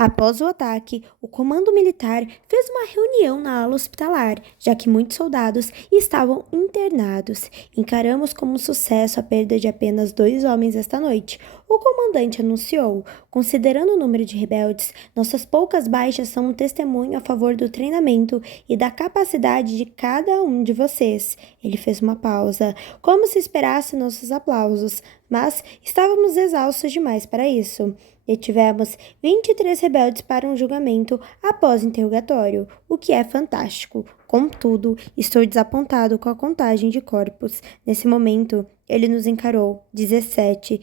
Após o ataque, o comando militar fez uma reunião na ala hospitalar, já que muitos soldados estavam internados. Encaramos como um sucesso a perda de apenas 2 homens esta noite. O comandante anunciou. Considerando o número de rebeldes, nossas poucas baixas são um testemunho a favor do treinamento e da capacidade de cada um de vocês. Ele fez uma pausa, como se esperasse nossos aplausos, mas estávamos exaustos demais para isso. Tivemos 23 rebeldes para um julgamento após interrogatório, o que é fantástico. Contudo, estou desapontado com a contagem de corpos. Nesse momento, ele nos encarou. 17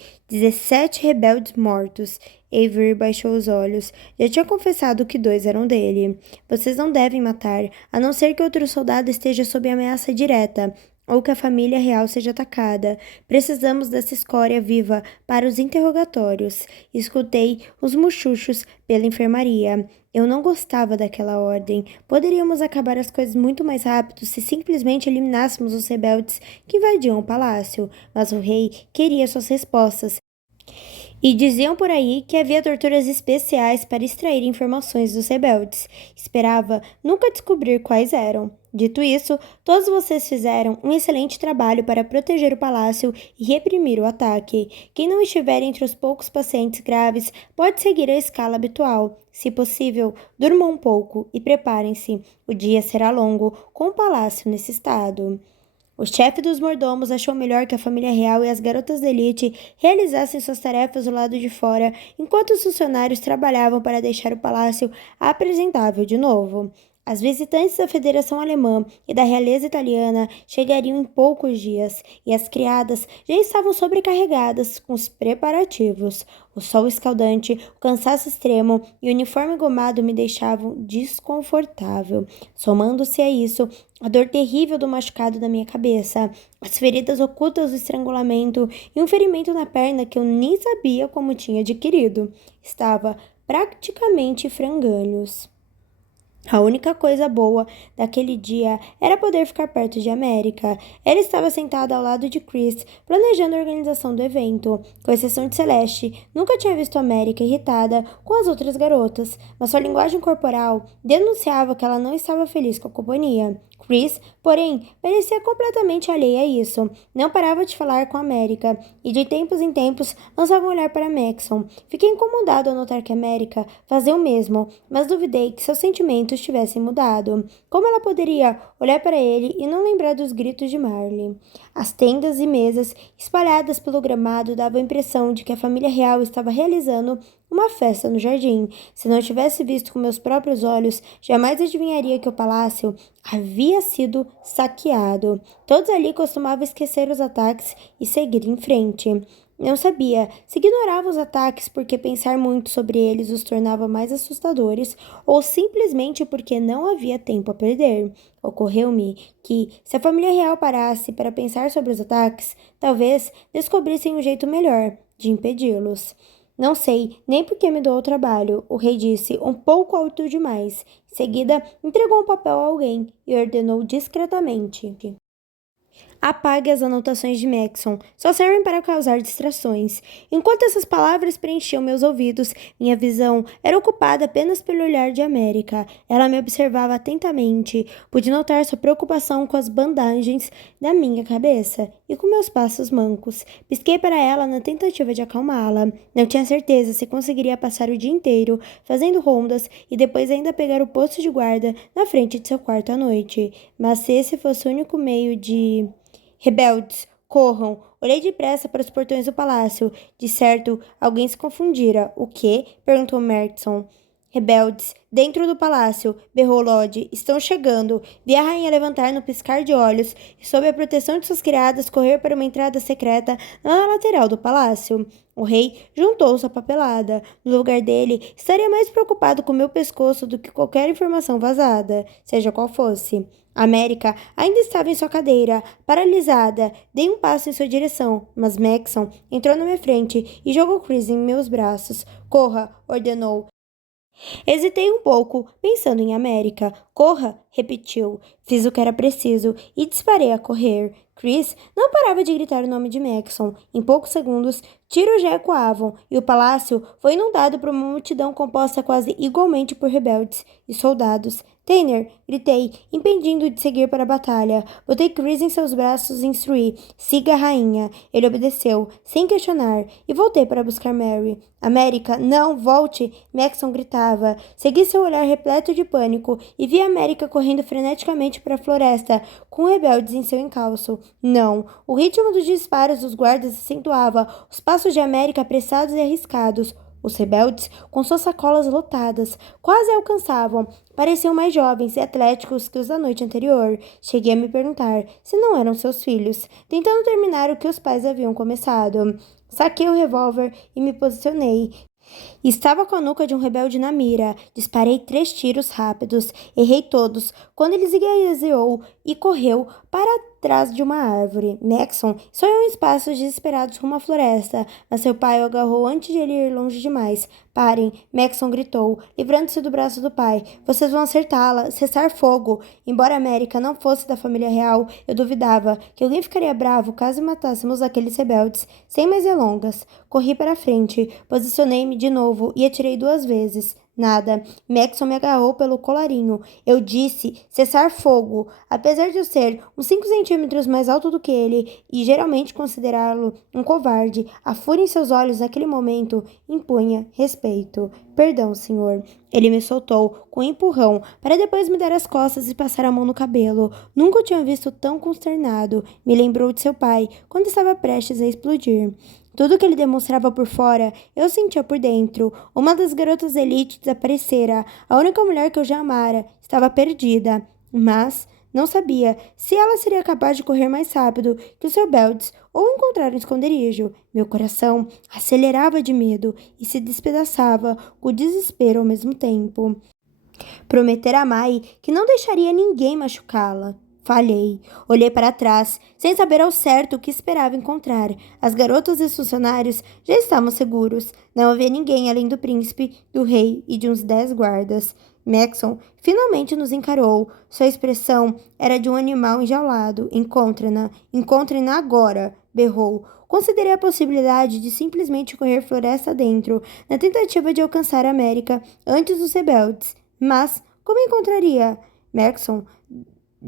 rebeldes mortos. Avery baixou os olhos. Já tinha confessado que 2 eram dele. Vocês não devem matar, a não ser que outro soldado esteja sob ameaça direta ou que a família real seja atacada. Precisamos dessa escória viva para os interrogatórios. Escutei os muxuxos pela enfermaria. Eu não gostava daquela ordem. Poderíamos acabar as coisas muito mais rápido se simplesmente eliminássemos os rebeldes que invadiam o palácio. Mas o rei queria suas respostas. E diziam por aí que havia torturas especiais para extrair informações dos rebeldes. Esperava nunca descobrir quais eram. Dito isso, todos vocês fizeram um excelente trabalho para proteger o palácio e reprimir o ataque. Quem não estiver entre os poucos pacientes graves pode seguir a escala habitual. Se possível, durmam um pouco e preparem-se. O dia será longo com o palácio nesse estado. O chefe dos mordomos achou melhor que a família real e as garotas da elite realizassem suas tarefas do lado de fora, enquanto os funcionários trabalhavam para deixar o palácio apresentável de novo. As visitantes da Federação Alemã e da realeza italiana chegariam em poucos dias, e as criadas já estavam sobrecarregadas com os preparativos. O sol escaldante, o cansaço extremo e o uniforme engomado me deixavam desconfortável. Somando-se a isso, a dor terrível do machucado na minha cabeça, as feridas ocultas do estrangulamento e um ferimento na perna que eu nem sabia como tinha adquirido. Estava praticamente em frangalhos. A única coisa boa daquele dia era poder ficar perto de América. Ela estava sentada ao lado de Chris, planejando a organização do evento. Com exceção de Celeste, nunca tinha visto América irritada com as outras garotas, mas sua linguagem corporal denunciava que ela não estava feliz com a companhia. Chris, porém, parecia completamente alheia a isso. Não parava de falar com América e de tempos em tempos lançava um olhar para Maxon. Fiquei incomodado ao notar que América fazia o mesmo, mas duvidei que seus sentimentos tivessem mudado. Como ela poderia olhar para ele e não lembrar dos gritos de Marley? As tendas e mesas espalhadas pelo gramado davam a impressão de que a família real estava realizando uma festa no jardim. Se não tivesse visto com meus próprios olhos, jamais adivinharia que o palácio havia sido saqueado. Todos ali costumavam esquecer os ataques e seguir em frente. Não sabia se ignorava os ataques porque pensar muito sobre eles os tornava mais assustadores ou simplesmente porque não havia tempo a perder. Ocorreu-me que, se a família real parasse para pensar sobre os ataques, talvez descobrissem um jeito melhor de impedi-los. Não sei nem por que me dou o trabalho, o rei disse, um pouco alto demais. Em seguida, entregou um papel a alguém e ordenou discretamente: apague as anotações de Maxon, só servem para causar distrações. Enquanto essas palavras preenchiam meus ouvidos, minha visão era ocupada apenas pelo olhar de América. Ela me observava atentamente. Pude notar sua preocupação com as bandagens da minha cabeça e com meus passos mancos. Pisquei para ela na tentativa de acalmá-la. Não tinha certeza se conseguiria passar o dia inteiro fazendo rondas e depois ainda pegar o posto de guarda na frente de seu quarto à noite. Mas se esse fosse o único meio de... Rebeldes, corram! Olhei depressa para os portões do palácio. De certo, alguém se confundira. O quê? Perguntou Merkson. Rebeldes, dentro do palácio, berrou Lodge. Estão chegando. Vi a rainha levantar no piscar de olhos e, sob a proteção de suas criadas, correr para uma entrada secreta na lateral do palácio. O rei juntou-se à papelada. No lugar dele, estaria mais preocupado com meu pescoço do que qualquer informação vazada, seja qual fosse. A América ainda estava em sua cadeira, paralisada. Dei um passo em sua direção, mas Maxon entrou na minha frente e jogou Chris em meus braços. Corra, ordenou. Hesitei um pouco, pensando em América. Corra, repetiu. Fiz o que era preciso e disparei a correr. Chris não parava de gritar o nome de Maxon. Em poucos segundos, Tiros já ecoavam, e o palácio foi inundado por uma multidão composta quase igualmente por rebeldes e soldados. Tanner, gritei, impedindo de seguir para a batalha. Botei Chris em seus braços e instruí: siga a rainha. Ele obedeceu, sem questionar, e voltei para buscar Mary. América, não, volte! Maxon gritava. Segui seu olhar repleto de pânico e vi América correndo freneticamente para a floresta, com rebeldes em seu encalço. Não, o ritmo dos disparos dos guardas acentuava os passos de América apressados e arriscados. Os rebeldes, com suas sacolas lotadas, quase a alcançavam. Pareciam mais jovens e atléticos que os da noite anterior. Cheguei a me perguntar se não eram seus filhos, tentando terminar o que os pais haviam começado. Saquei o revólver e me posicionei. Estava com a nuca de um rebelde na mira. Disparei 3 tiros rápidos. Errei todos, quando ele zigue-zagueou e correu para trás de uma árvore. Maxon sonhou em passos desesperados rumo à floresta, mas seu pai o agarrou antes de ele ir longe demais. Parem! Maxon gritou, livrando-se do braço do pai. Vocês vão acertá-la, cessar fogo. Embora América não fosse da família real, eu duvidava que alguém ficaria bravo caso matássemos aqueles rebeldes. Sem mais delongas, corri para a frente, posicionei-me de novo e atirei 2 vezes. Nada. Maxon me agarrou pelo colarinho. Eu disse cessar fogo. Apesar de eu ser uns 5 centímetros mais alto do que ele e geralmente considerá-lo um covarde, a fúria em seus olhos naquele momento impunha respeito. Perdão, senhor. Ele me soltou com um empurrão para depois me dar as costas e passar a mão no cabelo. Nunca o tinha visto tão consternado. Me lembrou de seu pai quando estava prestes a explodir. Tudo que ele demonstrava por fora, eu sentia por dentro. Uma das garotas elite desaparecera. A única mulher que eu já amara estava perdida. Mas não sabia se ela seria capaz de correr mais rápido que os rebeldes ou encontrar um esconderijo. Meu coração acelerava de medo e se despedaçava com desespero ao mesmo tempo. Prometer a Mai que não deixaria ninguém machucá-la. Falhei. Olhei para trás, sem saber ao certo o que esperava encontrar. As garotas e os funcionários já estavam seguros. Não havia ninguém além do príncipe, do rei e de uns 10 guardas. Maxon finalmente nos encarou. Sua expressão era de um animal enjaulado. Encontre-na. Encontre-na agora, berrou. Considerei a possibilidade de simplesmente correr floresta dentro, na tentativa de alcançar a América antes dos rebeldes. Mas como encontraria? Maxon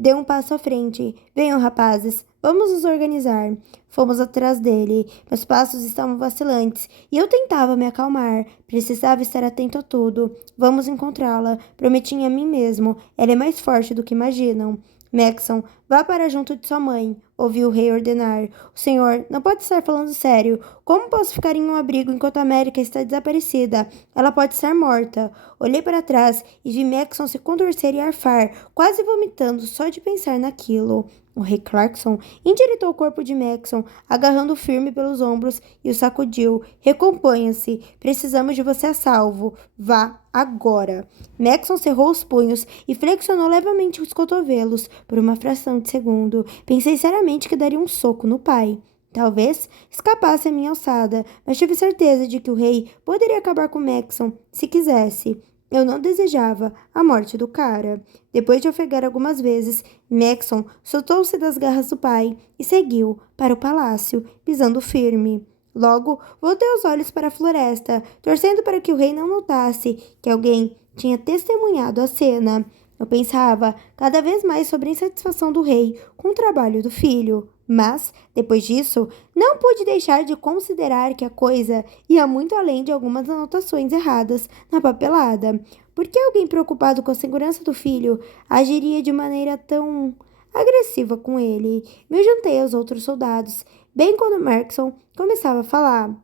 deu um passo à frente. Venham, rapazes. Vamos nos organizar. Fomos atrás dele. Meus passos estavam vacilantes e eu tentava me acalmar. Precisava estar atento a tudo. Vamos encontrá-la. Prometi a mim mesmo. Ela é mais forte do que imaginam. Maxon, vá para junto de sua mãe, ouviu o rei ordenar. O senhor não pode estar falando sério. Como posso ficar em um abrigo enquanto a América está desaparecida? Ela pode estar morta. Olhei para trás e vi Maxon se contorcer e arfar, quase vomitando só de pensar naquilo. O rei Clarkson endireitou o corpo de Maxon, agarrando-o firme pelos ombros e o sacudiu. Recomponha-se. Precisamos de você a salvo. Vá, agora. Maxon cerrou os punhos e flexionou levemente os cotovelos por uma fração de segundo. Pensei seriamente que daria um soco no pai. Talvez escapasse a minha alçada, mas tive certeza de que o rei poderia acabar com Maxon se quisesse. Eu não desejava a morte do cara. Depois de ofegar algumas vezes, Maxon soltou-se das garras do pai e seguiu para o palácio, pisando firme. Logo, voltei os olhos para a floresta, torcendo para que o rei não notasse que alguém tinha testemunhado a cena. Eu pensava cada vez mais sobre a insatisfação do rei com o trabalho do filho. Mas, depois disso, não pude deixar de considerar que a coisa ia muito além de algumas anotações erradas na papelada. Por que alguém preocupado com a segurança do filho agiria de maneira tão agressiva com ele? Me juntei aos outros soldados, bem quando Maxon começava a falar.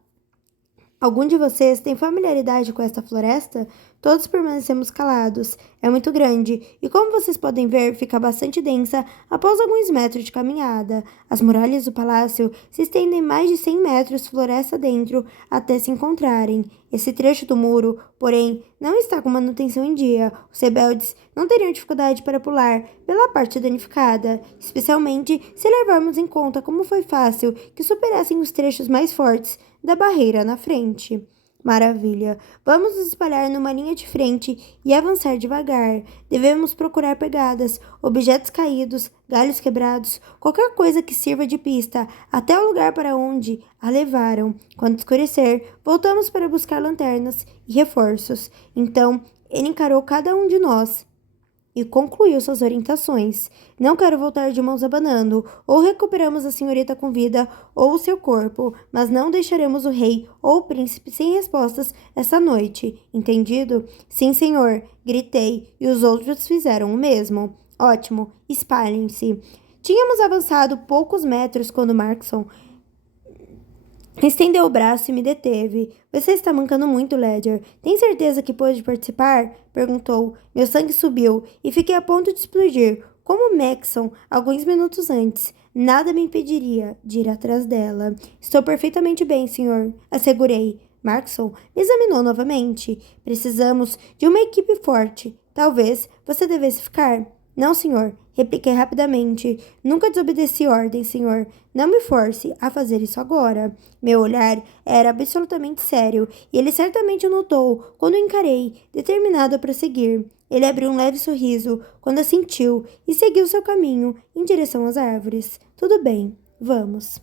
Algum de vocês tem familiaridade com esta floresta? Todos permanecemos calados. É muito grande e, como vocês podem ver, fica bastante densa após alguns metros de caminhada. As muralhas do palácio se estendem mais de 100 metros floresta dentro até se encontrarem. Esse trecho do muro, porém, não está com manutenção em dia. Os rebeldes não teriam dificuldade para pular pela parte danificada, especialmente se levarmos em conta como foi fácil que superassem os trechos mais fortes da barreira na frente. Maravilha. Vamos nos espalhar numa linha de frente e avançar devagar. Devemos procurar pegadas, objetos caídos, galhos quebrados, qualquer coisa que sirva de pista, até o lugar para onde a levaram. Quando escurecer, voltamos para buscar lanternas e reforços. Então, ele encarou cada um de nós e concluiu suas orientações. Não quero voltar de mãos abanando. Ou recuperamos a senhorita com vida ou o seu corpo, mas não deixaremos o rei ou o príncipe sem respostas essa noite. Entendido? Sim, senhor, gritei, e os outros fizeram o mesmo. Ótimo, espalhem-se. Tínhamos avançado poucos metros quando Markson estendeu o braço e me deteve. Você está mancando muito, Ledger. Tem certeza que pôde participar? Perguntou. Meu sangue subiu e fiquei a ponto de explodir. Como Maxon, alguns minutos antes. Nada me impediria de ir atrás dela. Estou perfeitamente bem, senhor. Assegurei. Markson me examinou novamente. Precisamos de uma equipe forte. Talvez você devesse ficar. Não, senhor. Repliquei rapidamente. Nunca desobedeci ordem, senhor. Não me force a fazer isso agora. Meu olhar era absolutamente sério, e ele certamente o notou quando o encarei, determinado a prosseguir. Ele abriu um leve sorriso quando assentiu e seguiu seu caminho em direção às árvores. Tudo bem, vamos.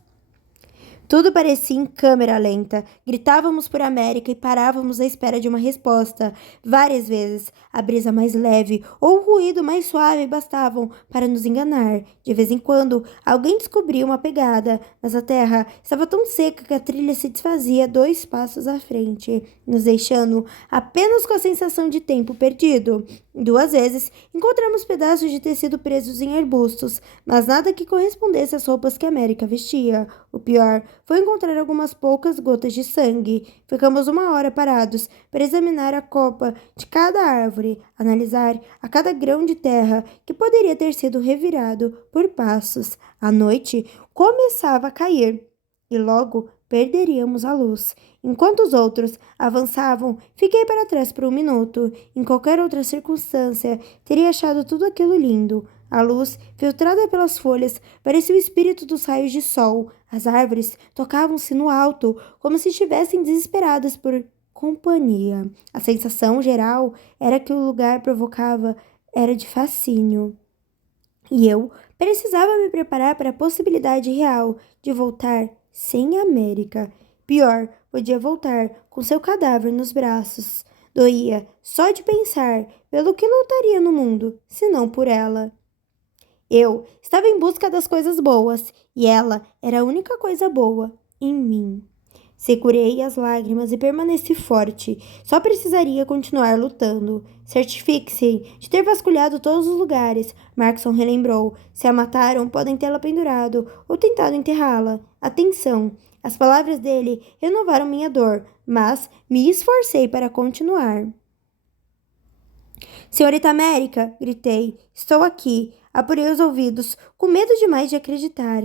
Tudo parecia em câmera lenta. Gritávamos por América e parávamos à espera de uma resposta. Várias vezes, a brisa mais leve ou o ruído mais suave bastavam para nos enganar. De vez em quando, alguém descobria uma pegada, mas a terra estava tão seca que a trilha se desfazia 2 passos à frente, nos deixando apenas com a sensação de tempo perdido. 2 vezes, encontramos pedaços de tecido presos em arbustos, mas nada que correspondesse às roupas que a América vestia. O pior foi encontrar algumas poucas gotas de sangue. Ficamos 1 hora parados para examinar a copa de cada árvore, analisar a cada grão de terra que poderia ter sido revirado por passos. A noite começava a cair e logo perderíamos a luz. Enquanto os outros avançavam, fiquei para trás por 1 minuto. Em qualquer outra circunstância, teria achado tudo aquilo lindo. A luz, filtrada pelas folhas, parecia o espírito dos raios de sol. As árvores tocavam-se no alto, como se estivessem desesperadas por companhia. A sensação geral era que o lugar provocava era de fascínio. E eu precisava me preparar para a possibilidade real de voltar sem América. Pior, podia voltar com seu cadáver nos braços. Doía só de pensar pelo que lutaria no mundo, se não por ela. Eu estava em busca das coisas boas, e ela era a única coisa boa em mim. Segurei as lágrimas e permaneci forte. Só precisaria continuar lutando. Certifique-se de ter vasculhado todos os lugares. Markson relembrou. Se a mataram, podem tê-la pendurado ou tentado enterrá-la. Atenção! As palavras dele renovaram minha dor, mas me esforcei para continuar. Senhorita América, gritei. Estou aqui. Apurei os ouvidos, com medo demais de acreditar.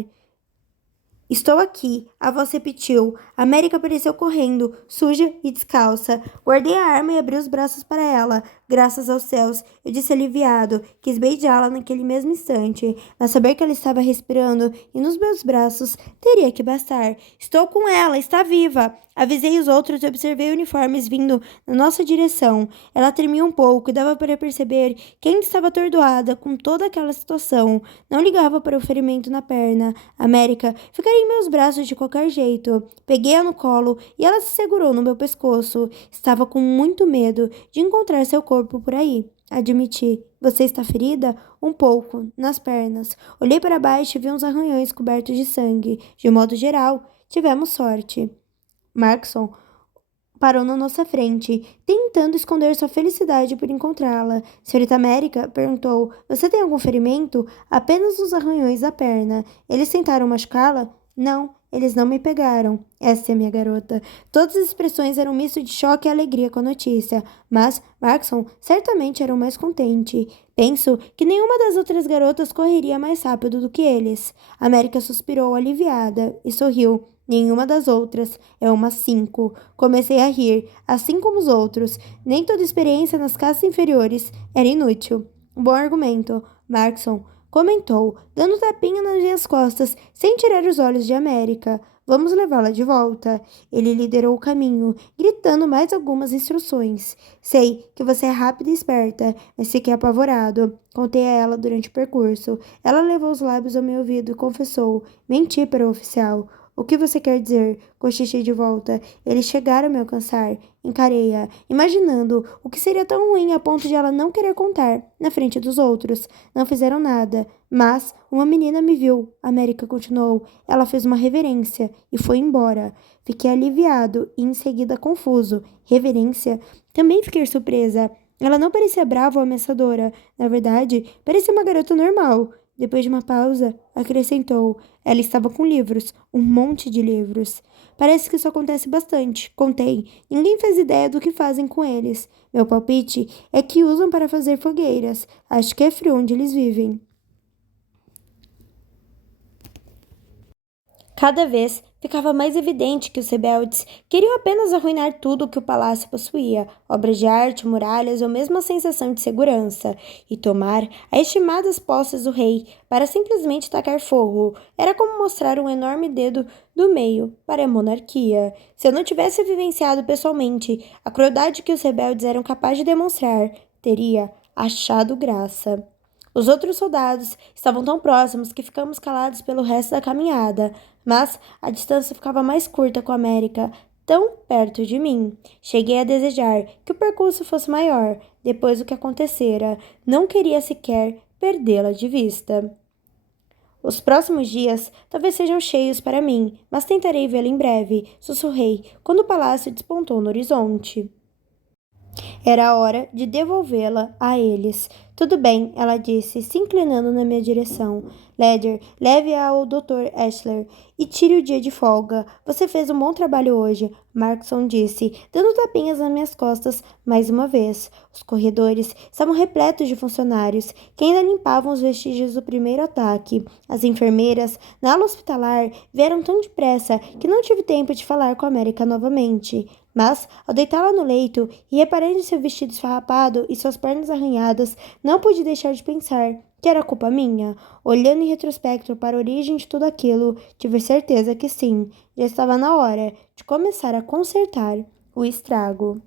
Estou aqui, a voz repetiu. América apareceu correndo, suja e descalça. Guardei a arma e abri os braços para ela. Graças aos céus, eu disse aliviado. Quis beijá-la naquele mesmo instante. Mas saber que ela estava respirando e nos meus braços teria que bastar. Estou com ela, está viva. Avisei os outros e observei uniformes vindo na nossa direção. Ela tremia um pouco e dava para perceber que ainda estava atordoada com toda aquela situação. Não ligava para o ferimento na perna. América ficaria em meus braços de qualquer jeito. Peguei-a no colo e ela se segurou no meu pescoço. Estava com muito medo de encontrar seu corpo por aí. Admiti. Você está ferida? Um pouco, nas pernas. Olhei para baixo e vi uns arranhões cobertos de sangue. De modo geral, tivemos sorte. Markson parou na nossa frente, tentando esconder sua felicidade por encontrá-la. Senhorita América perguntou, você tem algum ferimento? Apenas uns arranhões da perna. Eles tentaram machucá-la? Não, eles não me pegaram. Essa é minha garota. Todas as expressões eram um misto de choque e alegria com a notícia, mas Markson certamente era o mais contente. Penso que nenhuma das outras garotas correria mais rápido do que eles. América suspirou aliviada e sorriu. Nenhuma das outras. É uma 5. Comecei a rir, assim como os outros. Nem toda experiência nas castas inferiores era inútil. Bom argumento. Markson comentou, dando tapinha nas minhas costas, sem tirar os olhos de América. Vamos levá-la de volta. Ele liderou o caminho, gritando mais algumas instruções. Sei que você é rápida e esperta, mas fiquei apavorado. Contei a ela durante o percurso. Ela levou os lábios ao meu ouvido e confessou. Menti para o oficial. O que você quer dizer? Cochichei de volta. Eles chegaram a me alcançar. Encarei-a, imaginando o que seria tão ruim a ponto de ela não querer contar, na frente dos outros. Não fizeram nada, mas uma menina me viu, América continuou. Ela fez uma reverência e foi embora. Fiquei aliviado e em seguida confuso. Reverência? Também fiquei surpresa. Ela não parecia brava ou ameaçadora. Na verdade, parecia uma garota normal. Depois de uma pausa, acrescentou. Ela estava com livros, um monte de livros. Parece que isso acontece bastante, contei. Ninguém faz ideia do que fazem com eles. Meu palpite é que usam para fazer fogueiras. Acho que é frio onde eles vivem. Cada vez ficava mais evidente que os rebeldes queriam apenas arruinar tudo o que o palácio possuía, obras de arte, muralhas ou mesmo a sensação de segurança, e tomar as estimadas posses do rei para simplesmente tacar fogo. Era como mostrar um enorme dedo do meio para a monarquia. Se eu não tivesse vivenciado pessoalmente a crueldade que os rebeldes eram capazes de demonstrar, teria achado graça. Os outros soldados estavam tão próximos que ficamos calados pelo resto da caminhada, mas a distância ficava mais curta com a América, tão perto de mim. Cheguei a desejar que o percurso fosse maior, depois do que acontecera. Não queria sequer perdê-la de vista. Os próximos dias talvez sejam cheios para mim, mas tentarei vê-la em breve, sussurrei, quando o palácio despontou no horizonte. Era a hora de devolvê-la a eles. Tudo bem, ela disse, se inclinando na minha direção. Ledger, leve-a ao Dr. Ashler e tire o dia de folga. Você fez um bom trabalho hoje, Markson disse, dando tapinhas nas minhas costas mais uma vez. Os corredores estavam repletos de funcionários que ainda limpavam os vestígios do primeiro ataque. As enfermeiras, na ala hospitalar, vieram tão depressa que não tive tempo de falar com a América novamente. Mas, ao deitá-la no leito e reparando seu vestido esfarrapado e suas pernas arranhadas, não pude deixar de pensar que era culpa minha. Olhando em retrospecto para a origem de tudo aquilo, tive certeza que sim, já estava na hora de começar a consertar o estrago.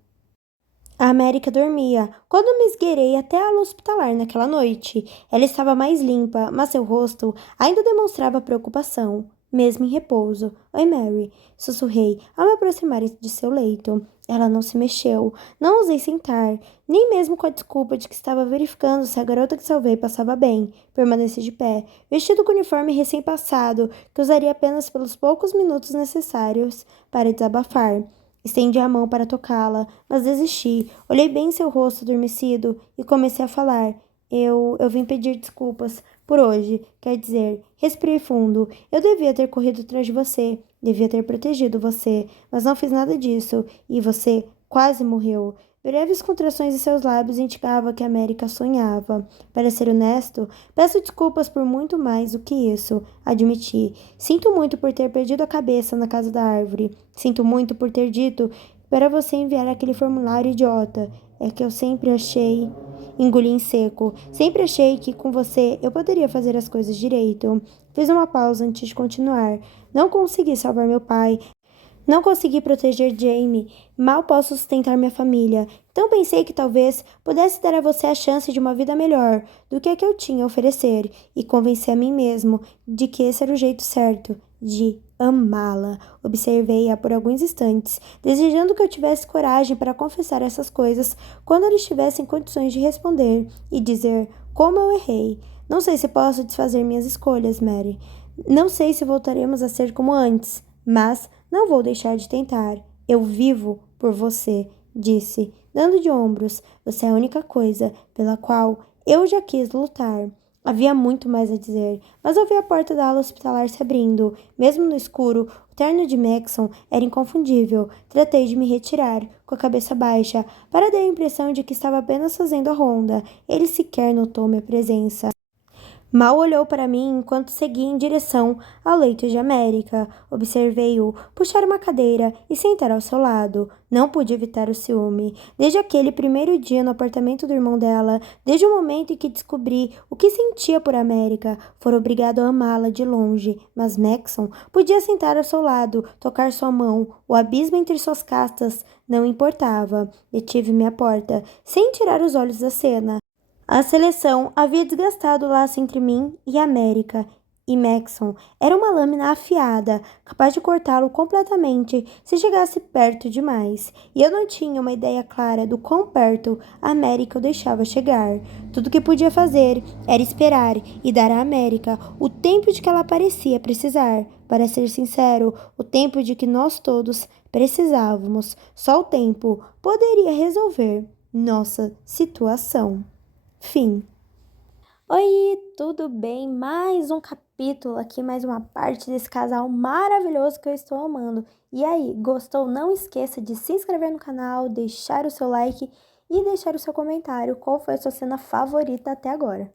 A América dormia quando me esgueirei até a ala hospitalar naquela noite. Ela estava mais limpa, mas seu rosto ainda demonstrava preocupação, mesmo em repouso. Oi, Mary, sussurrei ao me aproximar de seu leito. Ela não se mexeu. Não ousei sentar, nem mesmo com a desculpa de que estava verificando se a garota que salvei passava bem. Permaneci de pé, vestido com o uniforme recém-passado, que usaria apenas pelos poucos minutos necessários para desabafar. Estendi a mão para tocá-la, mas desisti. Olhei bem seu rosto adormecido e comecei a falar. Eu vim pedir desculpas por hoje. Quer dizer, respirei fundo. Eu devia ter corrido atrás de você. Devia ter protegido você. Mas não fiz nada disso. E você quase morreu. Breves contrações em seus lábios indicavam que a América sonhava. Para ser honesto, peço desculpas por muito mais do que isso, admiti. Sinto muito por ter perdido a cabeça na casa da árvore. Sinto muito por ter dito para você enviar aquele formulário idiota. É que eu sempre achei. Engoli em seco. Sempre achei que com você eu poderia fazer as coisas direito. Fiz uma pausa antes de continuar. Não consegui salvar meu pai. Não consegui proteger Jamie. Mal posso sustentar minha família. Então pensei que talvez pudesse dar a você a chance de uma vida melhor do que a que eu tinha a oferecer. E convenci a mim mesmo de que esse era o jeito certo de amá-la. Observei-a por alguns instantes, desejando que eu tivesse coragem para confessar essas coisas quando ela estivesse em condições de responder e dizer como eu errei. Não sei se posso desfazer minhas escolhas, Mary. Não sei se voltaremos a ser como antes, mas não vou deixar de tentar. Eu vivo por você, disse, dando de ombros. Você é a única coisa pela qual eu já quis lutar. Havia muito mais a dizer, mas ouvi a porta da ala hospitalar se abrindo. Mesmo no escuro, o terno de Maxon era inconfundível. Tratei de me retirar, com a cabeça baixa, para dar a impressão de que estava apenas fazendo a ronda. Ele sequer notou minha presença. Mal olhou para mim enquanto seguia em direção ao leito de América. Observei-o puxar uma cadeira e sentar ao seu lado. Não pude evitar o ciúme. Desde aquele primeiro dia no apartamento do irmão dela, desde o momento em que descobri o que sentia por América, fora obrigado a amá-la de longe. Mas Maxon podia sentar ao seu lado, tocar sua mão. O abismo entre suas castas não importava. Detive-me à porta, sem tirar os olhos da cena. A seleção havia desgastado o laço entre mim e América, e Maxon era uma lâmina afiada, capaz de cortá-lo completamente se chegasse perto demais, e eu não tinha uma ideia clara do quão perto a América o deixava chegar. Tudo o que podia fazer era esperar e dar à América o tempo de que ela parecia precisar. Para ser sincero, o tempo de que nós todos precisávamos. Só o tempo poderia resolver nossa situação. Fim. Oi, tudo bem? Mais um capítulo aqui, mais uma parte desse casal maravilhoso que eu estou amando. E aí, gostou? Não esqueça de se inscrever no canal, deixar o seu like e deixar o seu comentário. Qual foi a sua cena favorita até agora?